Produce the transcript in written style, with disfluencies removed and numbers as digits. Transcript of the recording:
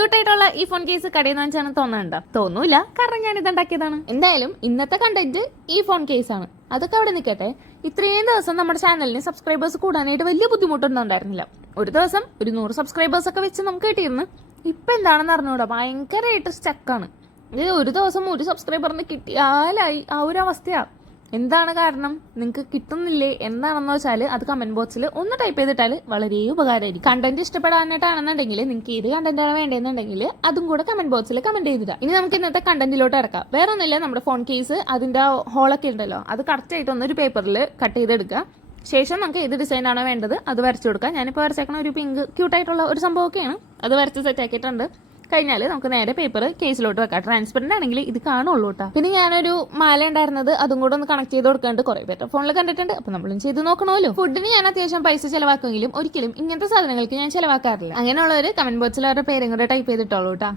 ക്യൂട്ടായിട്ടുള്ള ഈ phone case കടയിൽ നിന്ന് വെച്ചാണ് തോന്നുന്നുണ്ടോ? തോന്നൂല, കാരണം ഞാൻ ഇതുണ്ടാക്കിയതാണ്. എന്തായാലും ഇന്നത്തെ കണ്ടന്റ് ഈ ഫോൺ കേസ് ആണ്. അതൊക്കെ അവിടെ നിൽക്കട്ടെ. ഇത്രയും ദിവസം നമ്മുടെ ചാനലിന് സബ്സ്ക്രൈബേഴ്സ് കൂടാനായിട്ട് വലിയ ബുദ്ധിമുട്ടൊന്നും ഉണ്ടായിരുന്നില്ല. ഒരു ദിവസം ഒരു 100 സബ്സ്ക്രൈബേഴ്സ് ഒക്കെ വെച്ച് നമുക്ക് കിട്ടിയിരുന്നു. ഇപ്പൊ എന്താണെന്ന് അറിഞ്ഞൂടാ, ഭയങ്കരമായിട്ട് സ്റ്റക്കാണ്. ഇത് ഒരു ദിവസം 1 സബ്സ്ക്രൈബറിന് കിട്ടിയാലായി ആ ഒരു അവസ്ഥയാ. എന്താണ് കാരണം? നിങ്ങൾക്ക് കിട്ടുന്നില്ലേ എന്താണെന്ന് വെച്ചാൽ അത് കമന്റ് ബോക്സിൽ ഒന്ന് ടൈപ്പ് ചെയ്തിട്ടാൽ വളരെ ഉപകാരമായിരിക്കും. കണ്ടന്റ് ഇഷ്ടപ്പെടാനായിട്ടാണെന്നുണ്ടെങ്കിൽ നിങ്ങൾക്ക് ഏത് കണ്ടന്റാണ് വേണ്ടതെന്നുണ്ടെങ്കിൽ അതും കൂടെ കമന്റ് ബോക്സിൽ കമന്റ് ചെയ്തിടാം. ഇനി നമുക്ക് ഇന്നത്തെ കണ്ടന്റിലോട്ട് ഇറക്കാം. വേറെ ഒന്നുമില്ല, നമ്മുടെ ഫോൺ കേസ് അതിന്റെ ഹോളൊക്കെ ഉണ്ടല്ലോ, അത് കറക്റ്റ് ആയിട്ട് ഒന്നൊരു പേപ്പറിൽ കട്ട് ചെയ്തെടുക്കുക. ശേഷം നമുക്ക് ഏത് ഡിസൈൻ ആണോ വേണ്ടത് അത് വരച്ചു കൊടുക്കാം. ഞാനിപ്പോൾ വരച്ചേക്കണ ഒരു പിങ്ക് ക്യൂട്ടായിട്ടുള്ള ഒരു സംഭവമൊക്കെയാണ്. അത് വരച്ച് സെറ്റ് ആക്കിയിട്ടുണ്ട്. കഴിഞ്ഞാൽ നമുക്ക് നേരെ പേപ്പർ കേസിലോട്ട് വെക്കാം. ട്രാൻസ്പെറന്റ് ആണെങ്കിൽ ഇത് കാണുള്ളൂ കേട്ടോ. പിന്നെ ഞാനൊരു മാല ഉണ്ടായിരുന്നത് അതും കൂടെ ഒന്ന് കണക്ട് ചെയ്ത് കൊടുക്കാണ്ട് കുറെ പേരുടെ ഫോണിൽ കണ്ടിട്ടുണ്ട്. അപ്പൊ നമ്മളും ചെയ്ത് നോക്കണമല്ലോ. ഫുഡിന് ഞാൻ അത്യാവശ്യം പൈസ ചെലവാക്കുമെങ്കിലും ഒരിക്കലും ഇങ്ങനത്തെ സാധനങ്ങൾക്ക് ഞാൻ ചെലവാക്കാറില്ല. അങ്ങനെയുള്ളവർ കമന്റ് ബോക്സിൽ അവരുടെ പേരും കൂടെ ടൈപ്പ് ചെയ്തിട്ടോളൂ കേട്ടോ.